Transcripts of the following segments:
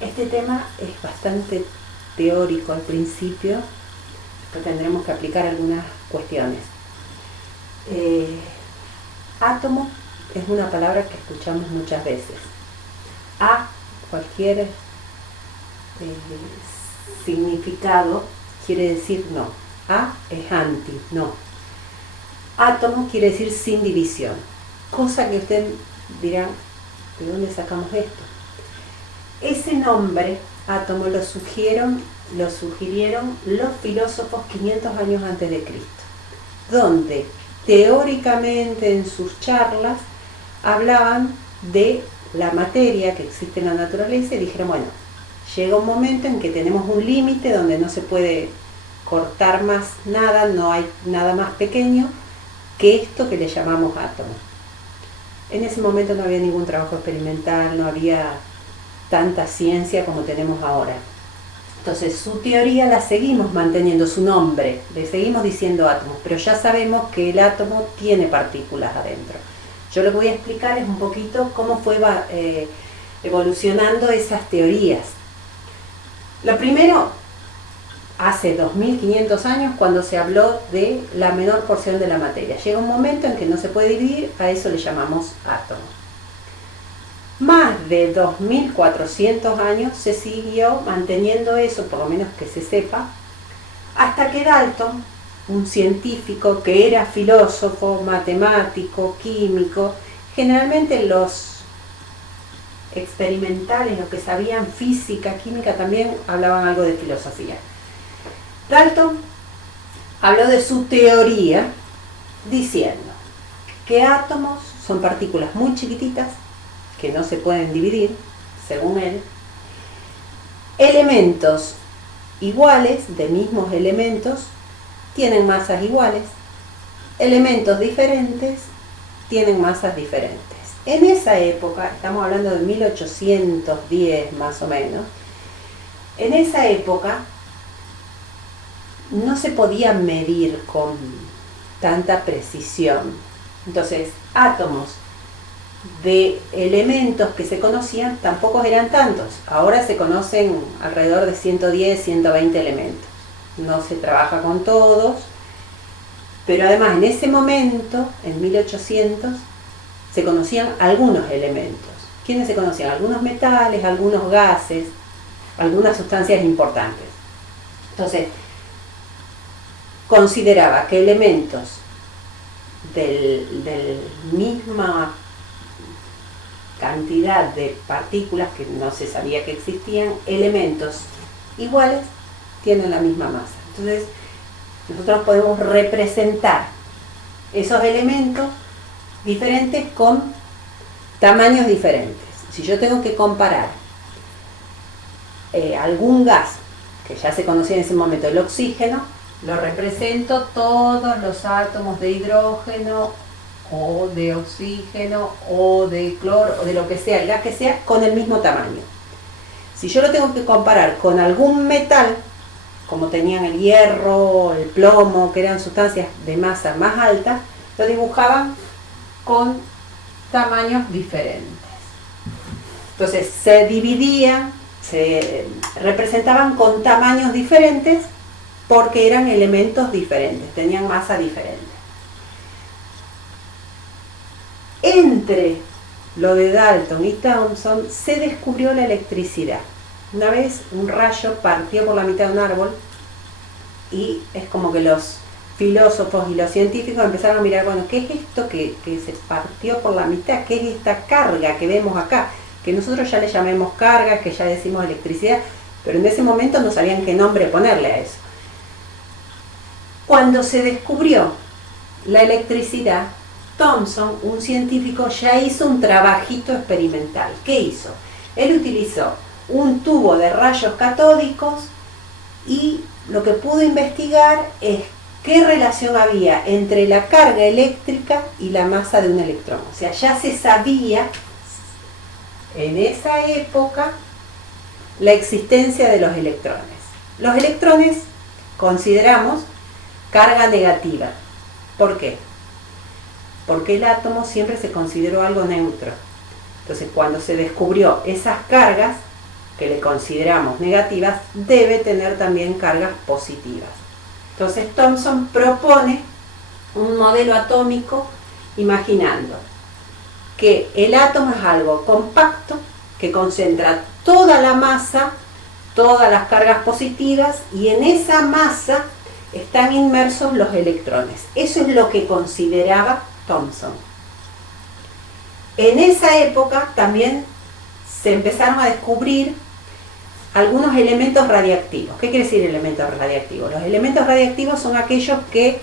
Este tema es bastante teórico al principio, pero tendremos que aplicar algunas cuestiones. Átomo es una palabra que escuchamos muchas veces. Cualquier significado quiere decir no. Es anti, no. Átomo quiere decir sin división, cosa que usted dirá, ¿de dónde sacamos esto? Ese nombre, átomo, lo sugirieron los filósofos 500 años antes de Cristo, donde teóricamente en sus charlas hablaban de la materia que existe en la naturaleza y dijeron, bueno, llega un momento en que tenemos un límite donde no se puede cortar más nada, no hay nada más pequeño que esto que le llamamos átomo. En ese momento no había ningún trabajo experimental, no había tanta ciencia como tenemos ahora. Entonces su teoría la seguimos manteniendo, su nombre, le seguimos diciendo átomos, pero ya sabemos que el átomo tiene partículas adentro. Yo lo que voy a explicar es un poquito cómo fue evolucionando esas teorías. Lo primero, hace 2500 años, cuando se habló de la menor porción de la materia. Llega un momento en que no se puede dividir, a eso le llamamos átomo. Más de 2400 años se siguió manteniendo eso, por lo menos que se sepa, hasta que Dalton, un científico que era filósofo, matemático, químico, generalmente los experimentales, los que sabían física, química, también hablaban algo de filosofía. Dalton habló de su teoría diciendo que átomos son partículas muy chiquititas que no se pueden dividir, según él, elementos iguales, de mismos elementos, tienen masas iguales, elementos diferentes tienen masas diferentes. En esa época, estamos hablando de 1810 más o menos, en esa época no se podía medir con tanta precisión. Entonces, átomos de elementos que se conocían tampoco eran tantos. Ahora se conocen alrededor de 110, 120 elementos. No se trabaja con todos, pero además en ese momento, en 1800, se conocían algunos elementos. ¿Quiénes se conocían? Algunos metales, algunos gases, algunas sustancias importantes. Entonces, consideraba que elementos del misma cantidad de partículas que no se sabía que existían, elementos iguales tienen la misma masa. Entonces, nosotros podemos representar esos elementos diferentes con tamaños diferentes. Si yo tengo que comparar algún gas que ya se conocía en ese momento, el oxígeno, lo represento todos los átomos de hidrógeno o de oxígeno o de cloro o de lo que sea, el gas que sea, con el mismo tamaño. Si yo lo tengo que comparar con algún metal, como tenían el hierro, el plomo, que eran sustancias de masa más alta, lo dibujaban con tamaños diferentes. Entonces se dividían, se representaban con tamaños diferentes porque eran elementos diferentes, tenían masa diferente. Entre lo de Dalton y Thomson se descubrió la electricidad. Una vez un rayo partió por la mitad de un árbol y es como que los filósofos y los científicos empezaron a mirar, bueno, ¿qué es esto que se partió por la mitad? ¿Qué es esta carga que vemos acá? Que nosotros ya le llamemos carga, que ya decimos electricidad, pero en ese momento no sabían qué nombre ponerle a eso. Cuando se descubrió la electricidad, Thomson, un científico, ya hizo un trabajito experimental. ¿Qué hizo? Él utilizó un tubo de rayos catódicos y lo que pudo investigar es qué relación había entre la carga eléctrica y la masa de un electrón. O sea, ya se sabía en esa época la existencia de los electrones. Los electrones consideramos carga negativa. ¿Por qué? Porque el átomo siempre se consideró algo neutro. Entonces, cuando se descubrió esas cargas, que le consideramos negativas, debe tener también cargas positivas. Entonces, Thomson propone un modelo atómico imaginando que el átomo es algo compacto que concentra toda la masa, todas las cargas positivas, y en esa masa están inmersos los electrones. Eso es lo que consideraba Thomson. En esa época también se empezaron a descubrir algunos elementos radiactivos. ¿Qué quiere decir elementos radiactivos? Los elementos radiactivos son aquellos que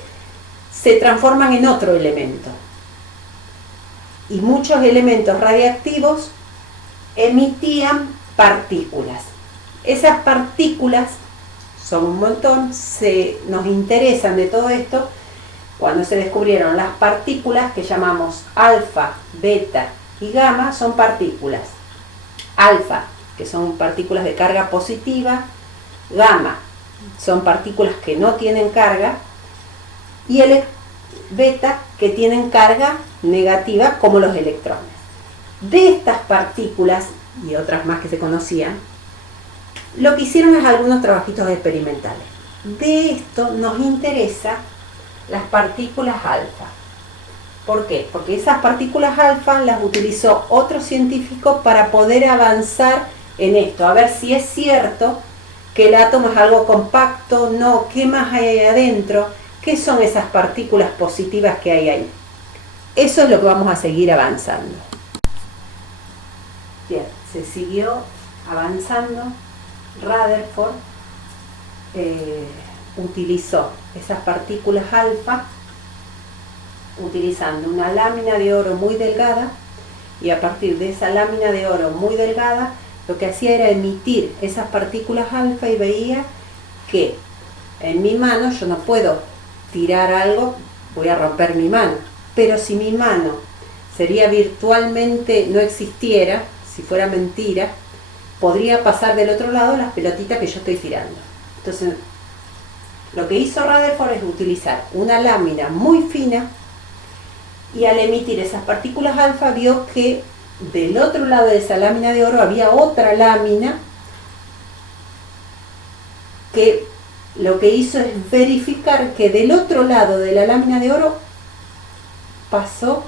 se transforman en otro elemento. Y muchos elementos radiactivos emitían partículas. Esas partículas son un montón, nos interesan de todo esto cuando se descubrieron las partículas que llamamos alfa, beta y gamma. Son partículas. Alfa, que son partículas de carga positiva, gamma, son partículas que no tienen carga, y beta, que tienen carga negativa, como los electrones. De estas partículas, y otras más que se conocían, lo que hicieron es algunos trabajitos experimentales. De esto nos interesa las partículas alfa. ¿Por qué? Porque esas partículas alfa las utilizó otro científico para poder avanzar en esto, a ver si es cierto que el átomo es algo compacto, no, qué más hay ahí adentro, qué son esas partículas positivas que hay ahí. Eso es lo que vamos a seguir avanzando. Bien, se siguió avanzando. Rutherford utilizó esas partículas alfa utilizando una lámina de oro muy delgada, y a partir de esa lámina de oro muy delgada lo que hacía era emitir esas partículas alfa, y veía que en mi mano yo no puedo tirar algo, voy a romper mi mano, pero si mi mano sería virtualmente, no existiera, si fuera mentira, podría pasar del otro lado las pelotitas que yo estoy tirando. Entonces, lo que hizo Rutherford es utilizar una lámina muy fina, y al emitir esas partículas alfa vio que del otro lado de esa lámina de oro había otra lámina, que lo que hizo es verificar que del otro lado de la lámina de oro pasó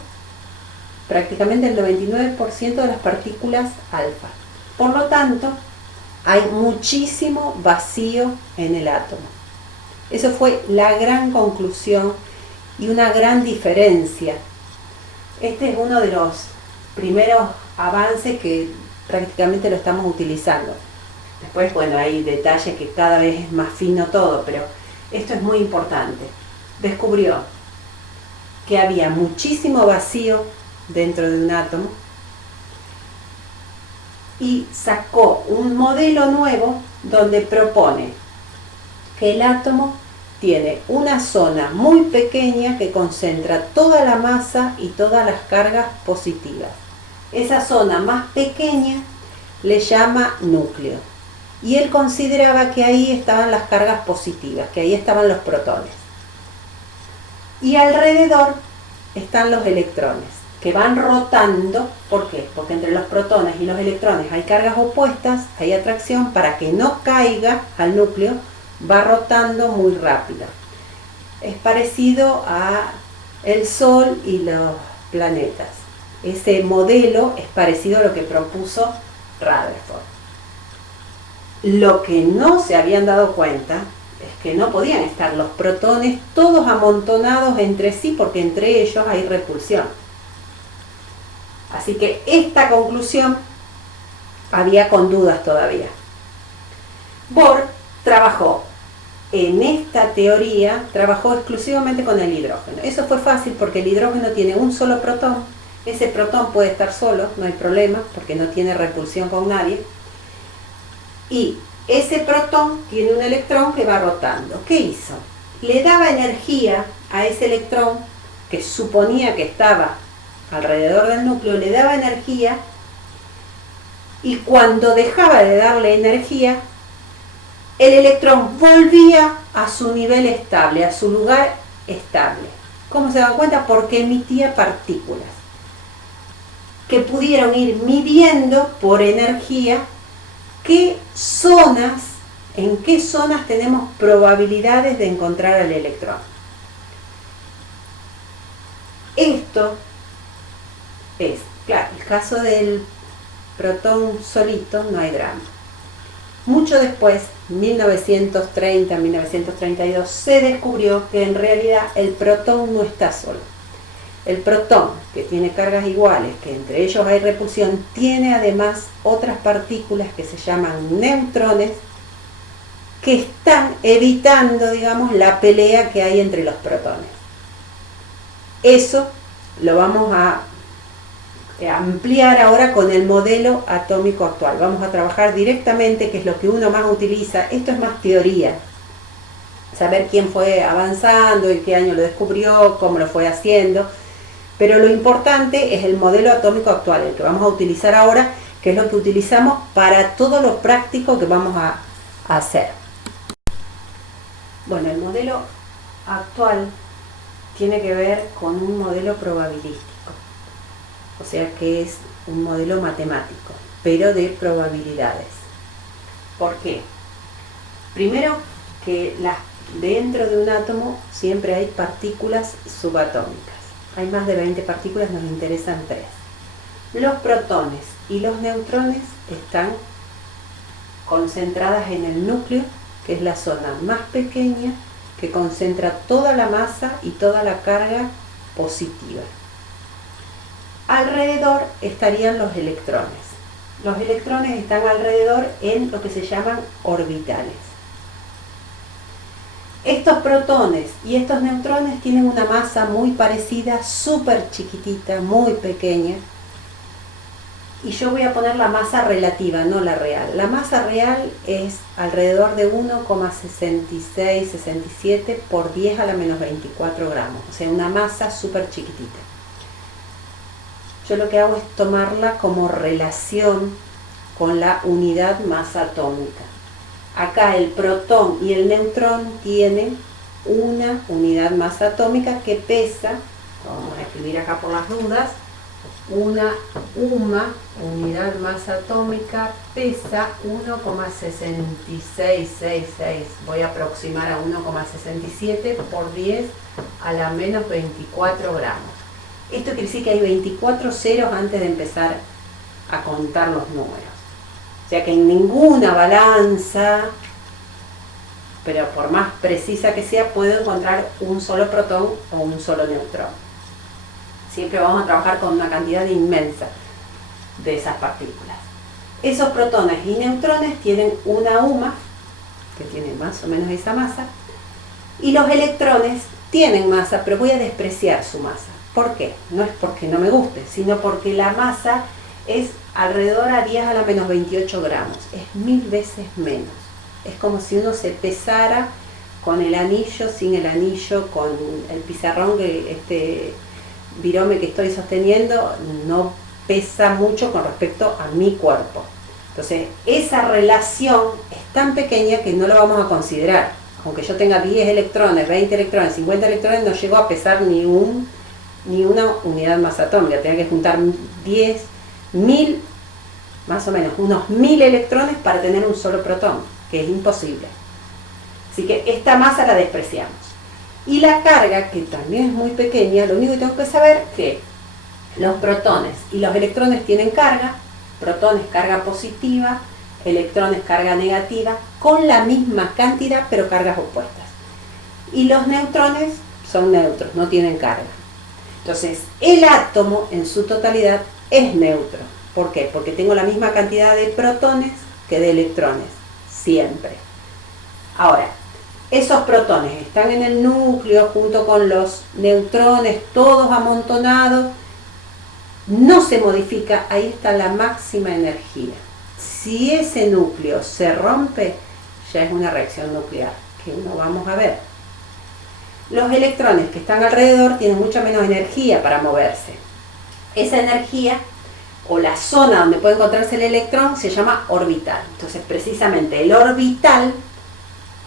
prácticamente el 99% de las partículas alfa. Por lo tanto, hay muchísimo vacío en el átomo. Eso fue la gran conclusión y una gran diferencia. Este es uno de los primeros avances que prácticamente lo estamos utilizando. Después, bueno, hay detalles que cada vez es más fino todo, pero esto es muy importante. Descubrió que había muchísimo vacío dentro de un átomo, y sacó un modelo nuevo donde propone que el átomo tiene una zona muy pequeña que concentra toda la masa y todas las cargas positivas. Esa zona más pequeña le llama núcleo, y él consideraba que ahí estaban las cargas positivas, que ahí estaban los protones. Y alrededor están los electrones, que van rotando. ¿Por qué? Porque entre los protones y los electrones hay cargas opuestas, hay atracción. Para que no caiga al núcleo, va rotando muy rápido. Es parecido a el Sol y los planetas. Ese modelo es parecido a lo que propuso Rutherford. Lo que no se habían dado cuenta es que no podían estar los protones todos amontonados entre sí, porque entre ellos hay repulsión. Así que esta conclusión había con dudas todavía. Bohr trabajó en esta teoría, trabajó exclusivamente con el hidrógeno. Eso fue fácil porque el hidrógeno tiene un solo protón. Ese protón puede estar solo, no hay problema, porque no tiene repulsión con nadie. Y ese protón tiene un electrón que va rotando. ¿Qué hizo? Le daba energía a ese electrón que suponía que estaba alrededor del núcleo, le daba energía, y cuando dejaba de darle energía, el electrón volvía a su nivel estable, a su lugar estable. ¿Cómo se dan cuenta? Porque emitía partículas. que pudieron ir midiendo por energía en qué zonas tenemos probabilidades de encontrar al electrón. Esto es, claro, el caso del protón solito, no hay drama. Mucho después, 1930, 1932, se descubrió que en realidad el protón no está solo. El protón, que tiene cargas iguales, que entre ellos hay repulsión, tiene además otras partículas que se llaman neutrones, que están evitando, digamos, la pelea que hay entre los protones. Eso lo vamos a ampliar ahora con el modelo atómico actual. Vamos a trabajar directamente, que es lo que uno más utiliza. Esto es más teoría. Saber quién fue avanzando, en qué año lo descubrió, cómo lo fue haciendo. Pero lo importante es el modelo atómico actual, el que vamos a utilizar ahora, que es lo que utilizamos para todo lo práctico que vamos a hacer. Bueno, el modelo actual tiene que ver con un modelo probabilístico. O sea que es un modelo matemático, pero de probabilidades. ¿Por qué? Primero, que dentro de un átomo siempre hay partículas subatómicas. Hay más de 20 partículas, nos interesan 3. Los protones y los neutrones están concentradas en el núcleo, que es la zona más pequeña que concentra toda la masa y toda la carga positiva. Alrededor estarían los electrones. Los electrones están alrededor en lo que se llaman orbitales. Estos protones y estos neutrones tienen una masa muy parecida, súper chiquitita, muy pequeña. Y yo voy a poner la masa relativa, no la real. La masa real es alrededor de 1,66, 67 por 10 a la menos 24 gramos. O sea, una masa súper chiquitita. Yo lo que hago es tomarla como relación con la unidad masa atómica. Acá el protón y el neutrón tienen una unidad masa atómica que pesa, vamos a escribir acá por las dudas, una UMA, unidad masa atómica, pesa 1,6666, voy a aproximar a 1,67 por 10 a la menos 24 gramos. Esto quiere decir que hay 24 ceros antes de empezar a contar los números. O sea que en ninguna balanza, pero por más precisa que sea, puedo encontrar un solo protón o un solo neutrón. Siempre vamos a trabajar con una cantidad inmensa de esas partículas. Esos protones y neutrones tienen una UMA, que tiene más o menos esa masa, y los electrones tienen masa, pero voy a despreciar su masa. ¿Por qué? No es porque no me guste, sino porque la masa es alrededor a 10 a la menos 28 gramos, es 1000 veces menos. Es como si uno se pesara con el anillo, sin el anillo, con el pizarrón, este virome que estoy sosteniendo no pesa mucho con respecto a mi cuerpo. Entonces, esa relación es tan pequeña que no lo vamos a considerar. Aunque yo tenga 10 electrones, 20 electrones, 50 electrones, no llego a pesar ni una unidad masa atómica. Tengo que juntar 10, 1000, más o menos, unos 1000 electrones para tener un solo protón, que es imposible. Así que esta masa la despreciamos. Y la carga, que también es muy pequeña, lo único que tengo que saber es que los protones y los electrones tienen carga, protones carga positiva, electrones carga negativa, con la misma cantidad, pero cargas opuestas. Y los neutrones son neutros, no tienen carga. Entonces, el átomo en su totalidad es neutro. ¿Por qué? Porque tengo la misma cantidad de protones que de electrones, siempre. Ahora, esos protones están en el núcleo junto con los neutrones, todos amontonados, no se modifica, ahí está la máxima energía. Si ese núcleo se rompe, ya es una reacción nuclear, que no vamos a ver. Los electrones que están alrededor tienen mucha menos energía para moverse. Esa energía, o la zona donde puede encontrarse el electrón, se llama orbital. Entonces, precisamente el orbital,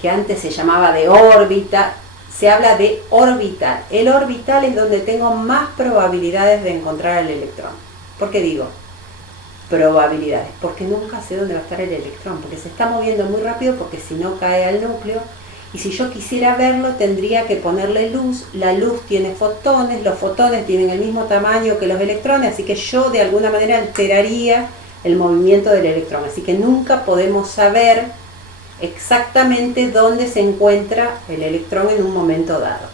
que antes se llamaba de órbita, se habla de orbital. El orbital es donde tengo más probabilidades de encontrar el electrón. ¿Por qué digo probabilidades? Porque nunca sé dónde va a estar el electrón, porque se está moviendo muy rápido, porque si no cae al núcleo. Y si yo quisiera verlo, tendría que ponerle luz. La luz tiene fotones, los fotones tienen el mismo tamaño que los electrones, así que yo de alguna manera alteraría el movimiento del electrón. Así que nunca podemos saber exactamente dónde se encuentra el electrón en un momento dado.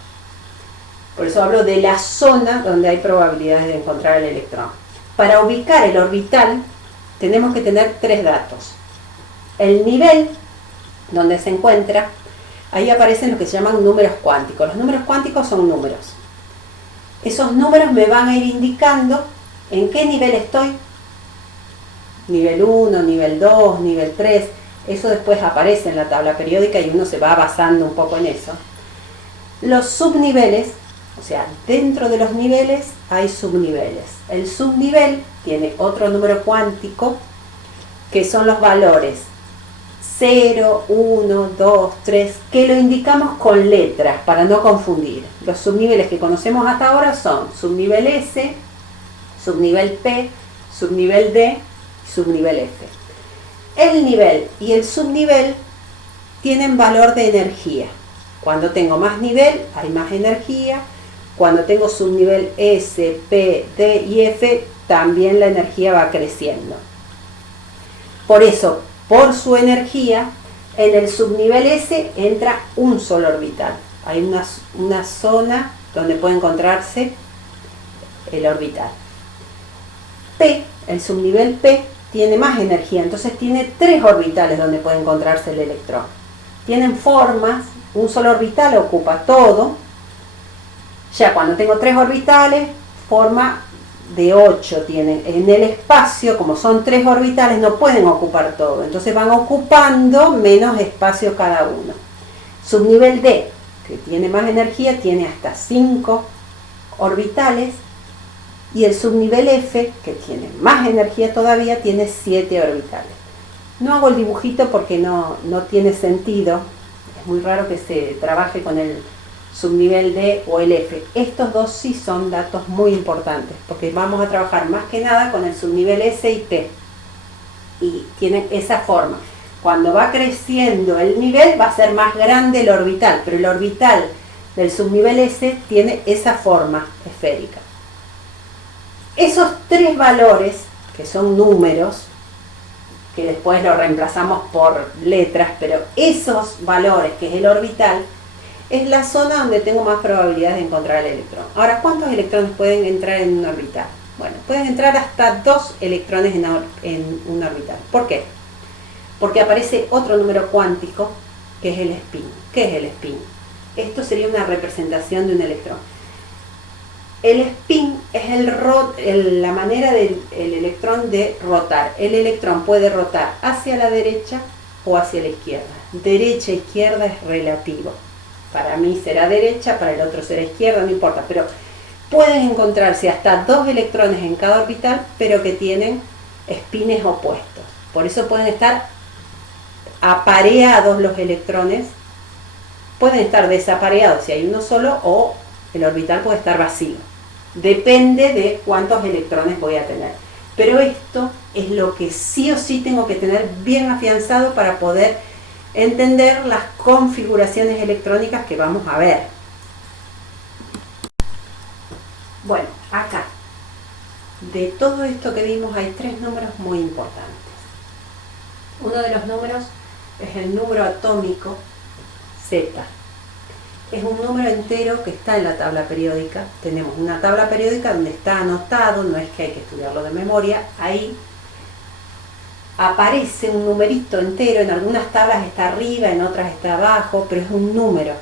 Por eso hablo de la zona donde hay probabilidades de encontrar el electrón. Para ubicar el orbital tenemos que tener tres datos. El nivel donde se encuentra. Ahí aparecen lo que se llaman números cuánticos. Los números cuánticos son números. Esos números me van a ir indicando en qué nivel estoy. Nivel 1, nivel 2, nivel 3. Eso después aparece en la tabla periódica y uno se va basando un poco en eso. Los subniveles, o sea, dentro de los niveles hay subniveles. El subnivel tiene otro número cuántico que son los valores 0, 1, 2, 3, que lo indicamos con letras para no confundir. Los subniveles que conocemos hasta ahora son subnivel S, subnivel P, subnivel D y subnivel F. El nivel y el subnivel tienen valor de energía. Cuando tengo más nivel hay más energía. Cuando tengo subnivel S, P, D y F, también la energía va creciendo. Por eso, por su energía, en el subnivel S entra un solo orbital. Hay una zona donde puede encontrarse el orbital. P, el subnivel P, tiene más energía, entonces tiene tres orbitales donde puede encontrarse el electrón. Tienen formas, un solo orbital ocupa todo. Ya cuando tengo tres orbitales, forma de 8 tienen. En el espacio, como son tres orbitales, no pueden ocupar todo. Entonces van ocupando menos espacio cada uno. Subnivel D, que tiene más energía, tiene hasta 5 orbitales. Y el subnivel F, que tiene más energía todavía, tiene 7 orbitales. No hago el dibujito porque no tiene sentido. Es muy raro que se trabaje con el subnivel D o el F. Estos dos sí son datos muy importantes, porque vamos a trabajar más que nada con el subnivel S y T. Y tienen esa forma. Cuando va creciendo el nivel, va a ser más grande el orbital, pero el orbital del subnivel S tiene esa forma esférica. Esos tres valores, que son números, que después lo reemplazamos por letras, pero esos valores, que es el orbital, es la zona donde tengo más probabilidades de encontrar el electrón. Ahora, ¿cuántos electrones pueden entrar en un orbital? Bueno, pueden entrar hasta 2 electrones en un orbital. ¿Por qué? Porque aparece otro número cuántico, que es el spin. ¿Qué es el spin? Esto sería una representación de un electrón. El spin es la manera del electrón de rotar. El electrón puede rotar hacia la derecha o hacia la izquierda. Derecha e izquierda es relativo. Para mí será derecha, para el otro será izquierda, no importa. Pero pueden encontrarse hasta 2 electrones en cada orbital, pero que tienen spines opuestos. Por eso pueden estar apareados los electrones. Pueden estar desapareados si hay uno solo, o el orbital puede estar vacío. Depende de cuántos electrones voy a tener. Pero esto es lo que sí o sí tengo que tener bien afianzado para poder entender las configuraciones electrónicas que vamos a ver. Bueno, acá, de todo esto que vimos, hay 3 números muy importantes. Uno de los números es el número atómico Z. Es un número entero que está en la tabla periódica. Tenemos una tabla periódica donde está anotado, no es que hay que estudiarlo de memoria. Ahí aparece un numerito entero, en algunas tablas está arriba, en otras está abajo, pero es un número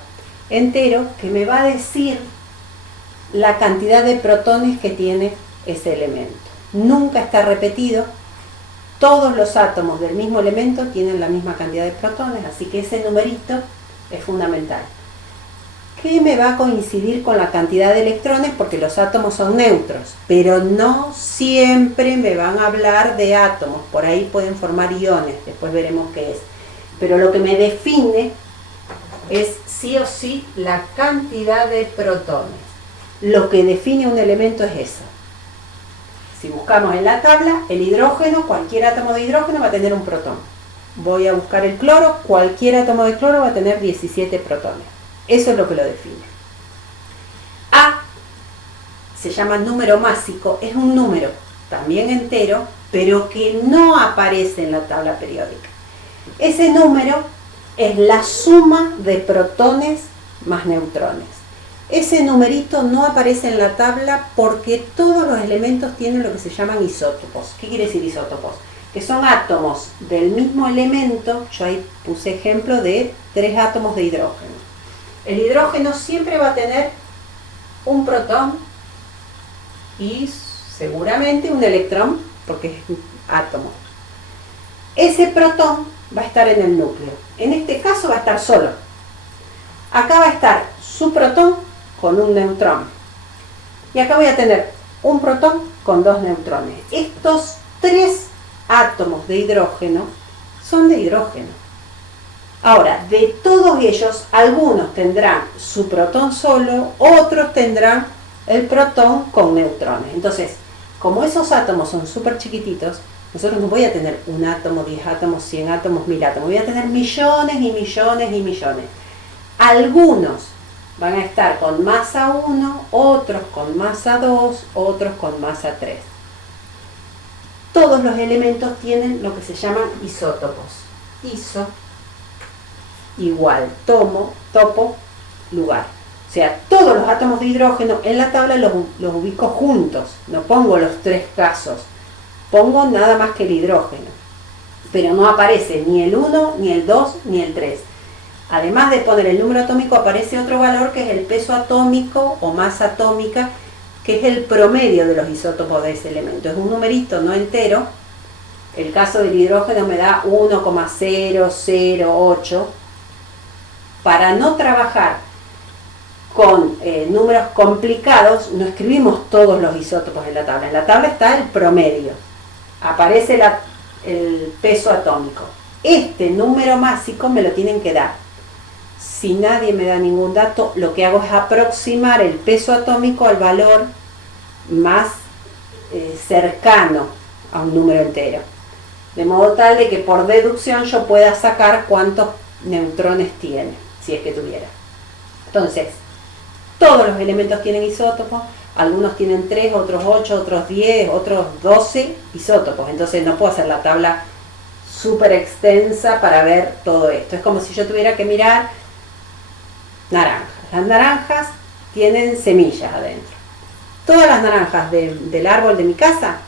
entero que me va a decir la cantidad de protones que tiene ese elemento. Nunca está repetido. Todos los átomos del mismo elemento tienen la misma cantidad de protones, así que ese numerito es fundamental. Que me va a coincidir con la cantidad de electrones, porque los átomos son neutros, pero no siempre me van a hablar de átomos. Por ahí pueden formar iones, después veremos qué es. Pero lo que me define es sí o sí la cantidad de protones. Lo que define un elemento es eso. Si buscamos en la tabla, el hidrógeno, cualquier átomo de hidrógeno va a tener un protón. Voy a buscar el cloro, cualquier átomo de cloro va a tener 17 protones. Eso es lo que lo define. A se llama número másico, es un número también entero, pero que no aparece en la tabla periódica. Ese número es la suma de protones más neutrones. Ese numerito no aparece en la tabla porque todos los elementos tienen lo que se llaman isótopos. ¿Qué quiere decir isótopos? Que son átomos del mismo elemento. Yo ahí puse ejemplo de 3 átomos de hidrógeno. El hidrógeno siempre va a tener un protón y seguramente un electrón, porque es un átomo. Ese protón va a estar en el núcleo. En este caso va a estar solo. Acá va a estar su protón con un neutrón. Y acá voy a tener un protón con 2 neutrones. Estos 3 átomos de hidrógeno son de hidrógeno. Ahora, de todos ellos, algunos tendrán su protón solo, otros tendrán el protón con neutrones. Entonces, como esos átomos son súper chiquititos, nosotros no voy a tener un átomo, 10 átomos, 100 átomos, 1000 átomos. Voy a tener millones y millones y millones. Algunos van a estar con masa 1, otros con masa 2, otros con masa 3. Todos los elementos tienen lo que se llaman isótopos. Iso igual topo, lugar. O sea, todos los átomos de hidrógeno en la tabla los ubico juntos. No pongo los 3 casos. Pongo nada más que el hidrógeno. Pero no aparece ni el 1, ni el 2, ni el 3. Además de poner el número atómico, aparece otro valor que es el peso atómico o masa atómica, que es el promedio de los isótopos de ese elemento. Es un numerito no entero. El caso del hidrógeno me da 1,008. Para no trabajar con números complicados, no escribimos todos los isótopos en la tabla. En la tabla está el promedio. Aparece el peso atómico. Este número másico me lo tienen que dar. Si nadie me da ningún dato, lo que hago es aproximar el peso atómico al valor más cercano a un número entero. De modo tal de que por deducción yo pueda sacar cuántos neutrones tiene, si es que tuviera. Entonces, todos los elementos tienen isótopos, algunos tienen 3, otros 8, otros 10, otros 12 isótopos. Entonces no puedo hacer la tabla súper extensa para ver todo esto. Es como si yo tuviera que mirar naranjas. Las naranjas tienen semillas adentro. Todas las naranjas del árbol de mi casa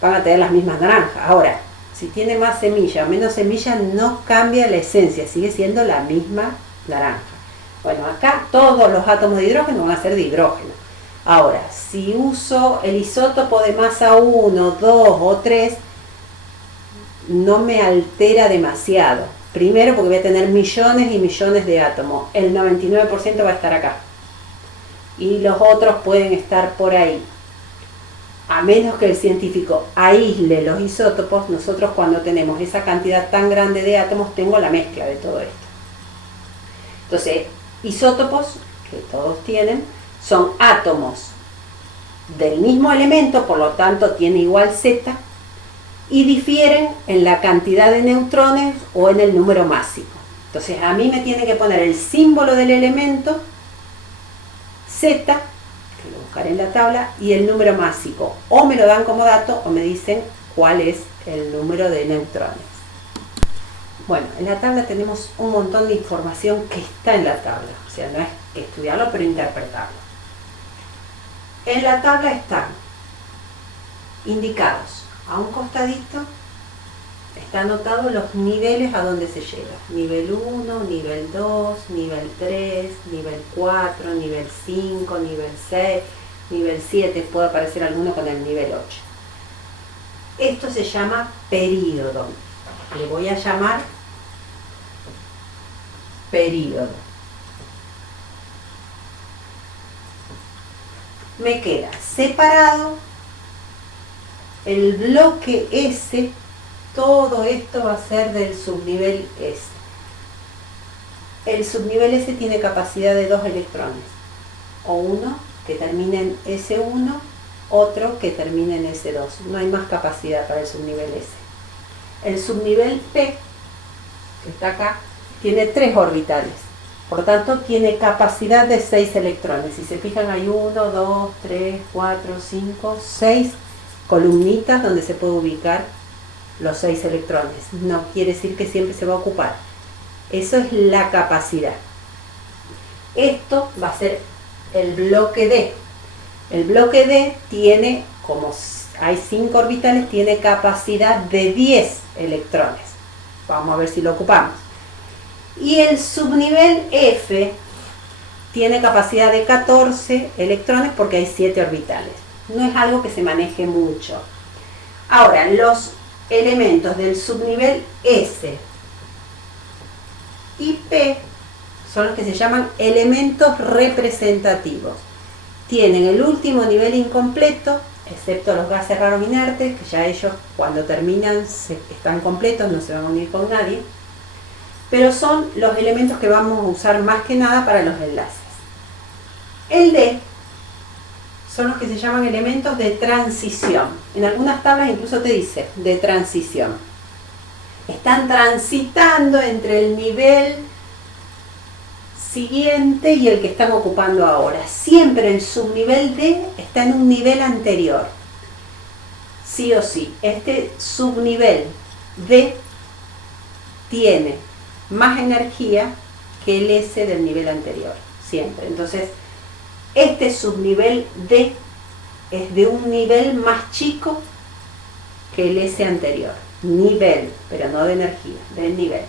van a tener las mismas naranjas. Ahora, si tiene más semilla o menos semilla, no cambia la esencia, sigue siendo la misma naranja. Bueno, acá todos los átomos de hidrógeno van a ser de hidrógeno. Ahora, si uso el isótopo de masa 1, 2 o 3, no me altera demasiado. Primero porque voy a tener millones y millones de átomos. El 99% va a estar acá. Y los otros pueden estar por ahí. A menos que el científico aísle los isótopos, nosotros cuando tenemos esa cantidad tan grande de átomos, tengo la mezcla de todo esto. Entonces, isótopos, que todos tienen, son átomos del mismo elemento, por lo tanto tiene igual Z, y difieren en la cantidad de neutrones o en el número másico. Entonces a mí me tienen que poner el símbolo del elemento, Z, que lo buscaré en la tabla, y el número másico. O me lo dan como dato o me dicen cuál es el número de neutrones. Bueno, en la tabla tenemos un montón de información que está en la tabla. O sea, no es que estudiarlo, pero interpretarlo. En la tabla están indicados a un costadito, está anotado los niveles a donde se llega. Nivel 1, nivel 2, nivel 3, nivel 4, nivel 5, nivel 6, nivel 7, puede aparecer alguno con el nivel 8. Esto se llama período. Le voy a llamar período. Me queda separado el bloque S, todo esto va a ser del subnivel S. El subnivel S tiene capacidad de 2 electrones, o uno que termina en S1 otro que termine en S2. No hay más capacidad para el subnivel S. El subnivel P, que está acá, tiene 3 orbitales. Por lo tanto, tiene capacidad de 6 electrones. Si se fijan, hay 1, 2, 3, 4, 5, 6 columnitas donde se puede ubicar los 6 electrones. No quiere decir que siempre se va a ocupar. Eso es la capacidad. Esto va a ser el bloque D. El bloque D tiene, como hay 5 orbitales, tiene capacidad de 10 electrones. Vamos a ver si lo ocupamos. Y el subnivel F tiene capacidad de 14 electrones porque hay 7 orbitales. No es algo que se maneje mucho. Ahora, los elementos del subnivel S y P son los que se llaman elementos representativos. Tienen el último nivel incompleto, excepto los gases raros inertes, que ya ellos cuando terminan están completos, no se van a unir con nadie. Pero son los elementos que vamos a usar más que nada para los enlaces. El D son los que se llaman elementos de transición. En algunas tablas incluso te dice de transición. Están transitando entre el nivel siguiente y el que están ocupando ahora. Siempre el subnivel D está en un nivel anterior. Sí o sí. Este subnivel D tiene más energía que el S del nivel anterior. Siempre. Entonces, este subnivel D es de un nivel más chico que el S anterior. Nivel, pero no de energía, del nivel.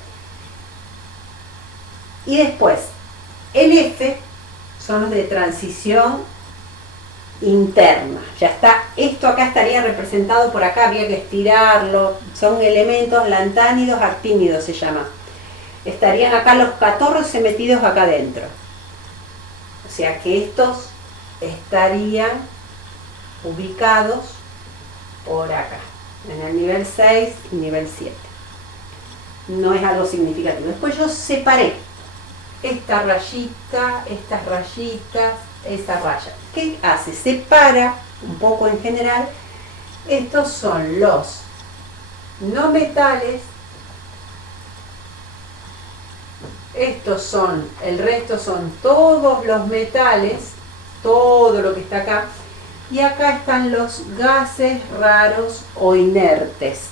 Y después, el F son los de transición interna. Ya está, esto acá estaría representado por acá, habría que estirarlo. Son elementos lantánidos, actínidos se llama. Estarían acá los 14 metidos acá adentro. O sea que estos estarían ubicados por acá, en el nivel 6 y nivel 7. No es algo significativo. Después yo separé esta rayita, estas rayitas, esta raya. ¿Qué hace? Separa un poco en general. Estos son los no metales. Estos son, el resto son todos los metales, todo lo que está acá. Y acá están los gases raros o inertes.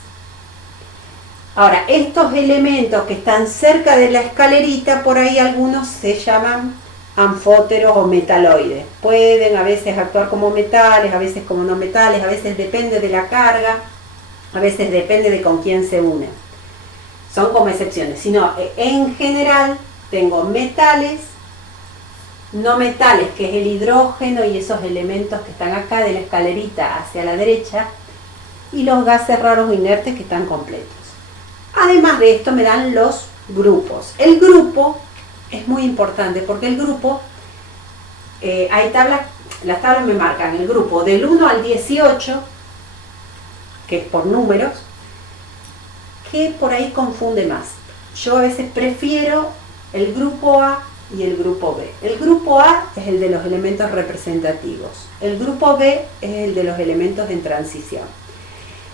Ahora, estos elementos que están cerca de la escalerita, por ahí algunos se llaman anfóteros o metaloides. Pueden a veces actuar como metales, a veces como no metales, a veces depende de la carga, a veces depende de con quién se unen. Son como excepciones. Sino, en general, tengo metales, no metales, que es el hidrógeno y esos elementos que están acá de la escalerita hacia la derecha, y los gases raros o inertes que están completos. Además de esto me dan los grupos. El grupo es muy importante porque el grupo, hay tablas, las tablas me marcan el grupo del 1 al 18, que es por números, que por ahí confunde más. Yo a veces prefiero el grupo A y el grupo B. El grupo A es el de los elementos representativos. El grupo B es el de los elementos en transición.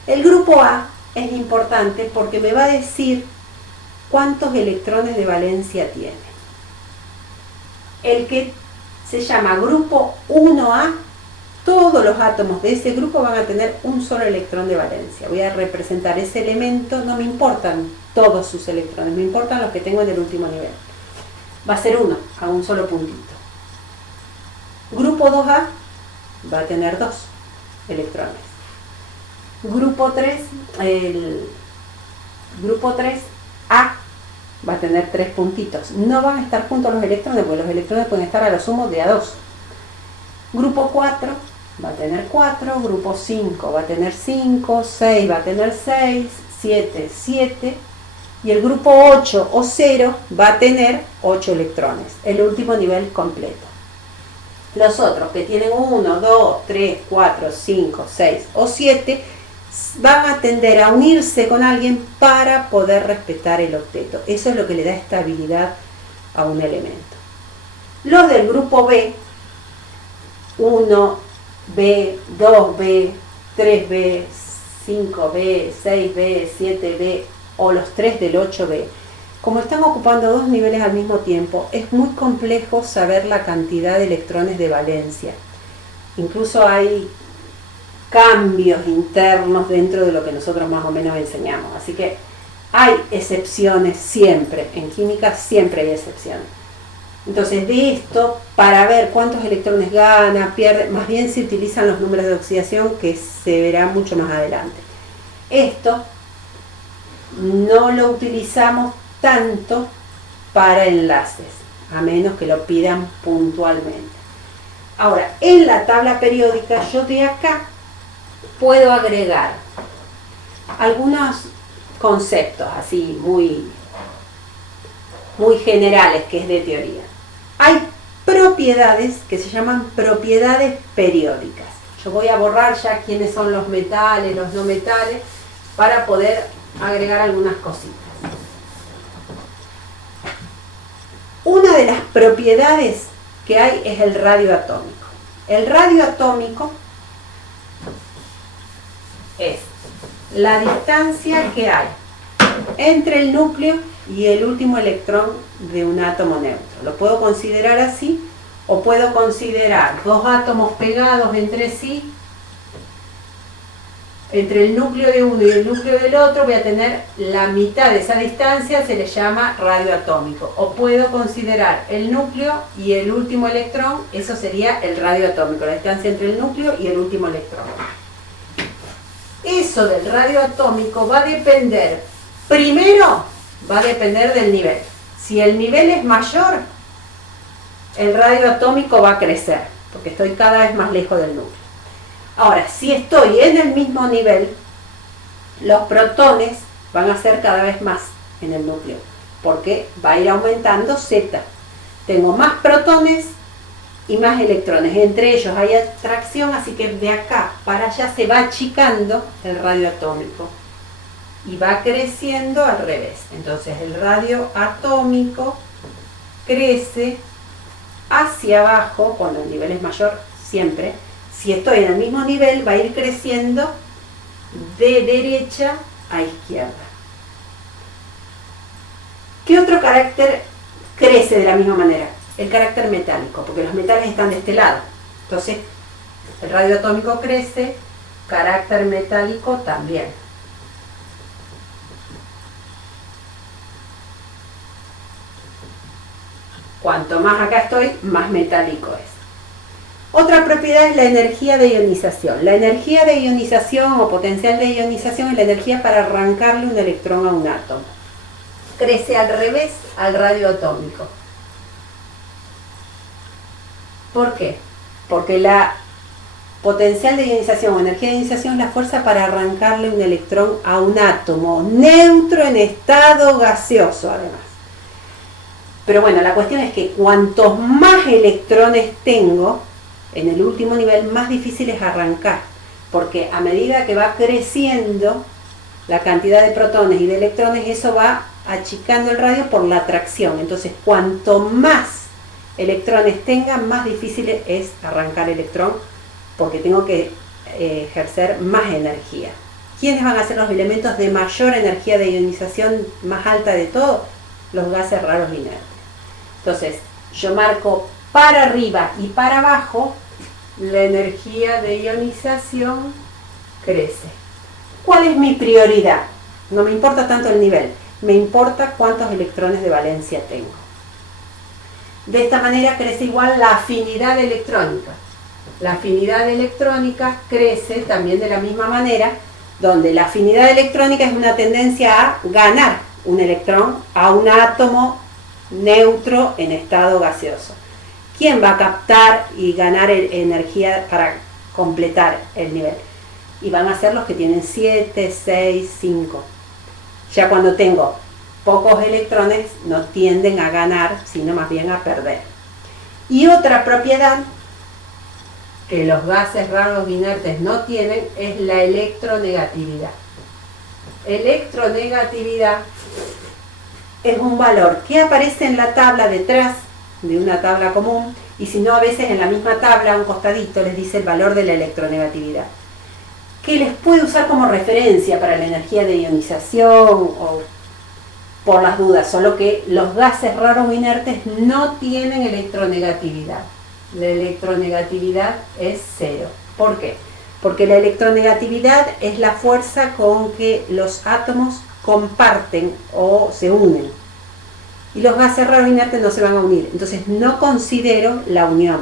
El grupo A es importante porque me va a decir cuántos electrones de valencia tiene. El que se llama grupo 1A, todos los átomos de ese grupo van a tener un solo electrón de valencia. Voy a representar ese elemento, no me importan todos sus electrones, me importan los que tengo en el último nivel. Va a ser 1, a un solo puntito. Grupo 2A va a tener 2 electrones. Grupo 3, el grupo 3A va a tener 3 puntitos. No van a estar juntos los electrones, porque los electrones pueden estar a lo sumo de A2. Grupo 4 va a tener 4, grupo 5 va a tener 5, 6 va a tener 6, 7, 7, y el grupo 8 o 0 va a tener 8 electrones, el último nivel completo. Los otros que tienen 1, 2, 3, 4, 5, 6 o 7 van a tender a unirse con alguien para poder respetar el octeto. Eso es lo que le da estabilidad a un elemento. Los del grupo B, 1, B, 2B, 3B, 5B, 6B, 7B o los 3 del 8B, como están ocupando dos niveles al mismo tiempo, es muy complejo saber la cantidad de electrones de valencia. Incluso hay cambios internos dentro de lo que nosotros más o menos enseñamos. Así que hay excepciones siempre, en química siempre hay excepciones. Entonces de esto, para ver cuántos electrones gana, pierde, más bien se utilizan los números de oxidación que se verá mucho más adelante. Esto no lo utilizamos tanto para enlaces, a menos que lo pidan puntualmente. Ahora, en la tabla periódica yo de acá puedo agregar algunos conceptos así muy generales que es de teoría. Hay propiedades que se llaman propiedades periódicas. Yo voy a borrar ya quiénes son los metales, los no metales, para poder agregar algunas cositas. Una de las propiedades que hay es el radio atómico. El radio atómico es la distancia que hay entre el núcleo y el último electrón de un átomo neutro. Lo puedo considerar así, o puedo considerar dos átomos pegados entre sí, entre el núcleo de uno y el núcleo del otro voy a tener la mitad de esa distancia, se le llama radio atómico. O puedo considerar el núcleo y el último electrón, eso sería el radio atómico, la distancia entre el núcleo y el último electrón. Eso del radio atómico va a depender, primero va a depender del nivel. Si el nivel es mayor, el radio atómico va a crecer, porque estoy cada vez más lejos del núcleo. Ahora, si estoy en el mismo nivel, los protones van a ser cada vez más en el núcleo, porque va a ir aumentando Z. Tengo más protones y más electrones. Entre ellos hay atracción, así que de acá para allá se va achicando el radio atómico y va creciendo al revés. Entonces el radio atómico crece hacia abajo cuando el nivel es mayor siempre. Si estoy en el mismo nivel, va a ir creciendo de derecha a izquierda. ¿Qué otro carácter crece de la misma manera? El carácter metálico, porque los metales están de este lado. Entonces, el radio atómico crece, carácter metálico también. Cuanto más acá estoy, más metálico es. Otra propiedad es la energía de ionización. La energía de ionización o potencial de ionización es la energía para arrancarle un electrón a un átomo. Crece al revés al radio atómico. ¿Por qué? Porque la potencial de ionización o energía de ionización es la fuerza para arrancarle un electrón a un átomo neutro en estado gaseoso, además. Pero bueno, la cuestión es que cuantos más electrones tengo, en el último nivel más difícil es arrancar, porque a medida que va creciendo la cantidad de protones y de electrones, eso va achicando el radio por la atracción. Entonces, cuanto más electrones tenga, más difícil es arrancar el electrón, porque tengo que ejercer más energía. ¿Quiénes van a ser los elementos de mayor energía de ionización más alta de todo? Los gases raros inertes. Entonces, yo marco para arriba y para abajo, la energía de ionización crece. ¿Cuál es mi prioridad? No me importa tanto el nivel, me importa cuántos electrones de valencia tengo. De esta manera crece igual la afinidad electrónica. La afinidad electrónica crece también de la misma manera, donde la afinidad electrónica es una tendencia a ganar un electrón a un átomo neutro en estado gaseoso. ¿Quién va a captar y ganar energía para completar el nivel? Y van a ser los que tienen 7, 6, 5. Ya cuando tengo pocos electrones no tienden a ganar, sino más bien a perder. Y otra propiedad que los gases raros inertes no tienen es la electronegatividad. Electronegatividad es un valor que aparece en la tabla detrás de una tabla común Y si no, a veces en la misma tabla, a un costadito, les dice el valor de la electronegatividad, que les puede usar como referencia para la energía de ionización o por las dudas, solo que los gases raros o inertes no tienen electronegatividad. La electronegatividad es 0. ¿Por qué? Porque la electronegatividad es la fuerza con que los átomos comparten o se unen. Y los gases raros inertes no se van a unir. Entonces no considero la unión.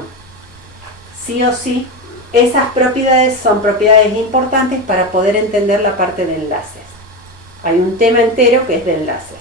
Sí o sí, esas propiedades son propiedades importantes para poder entender la parte de enlaces. Hay un tema entero que es de enlaces.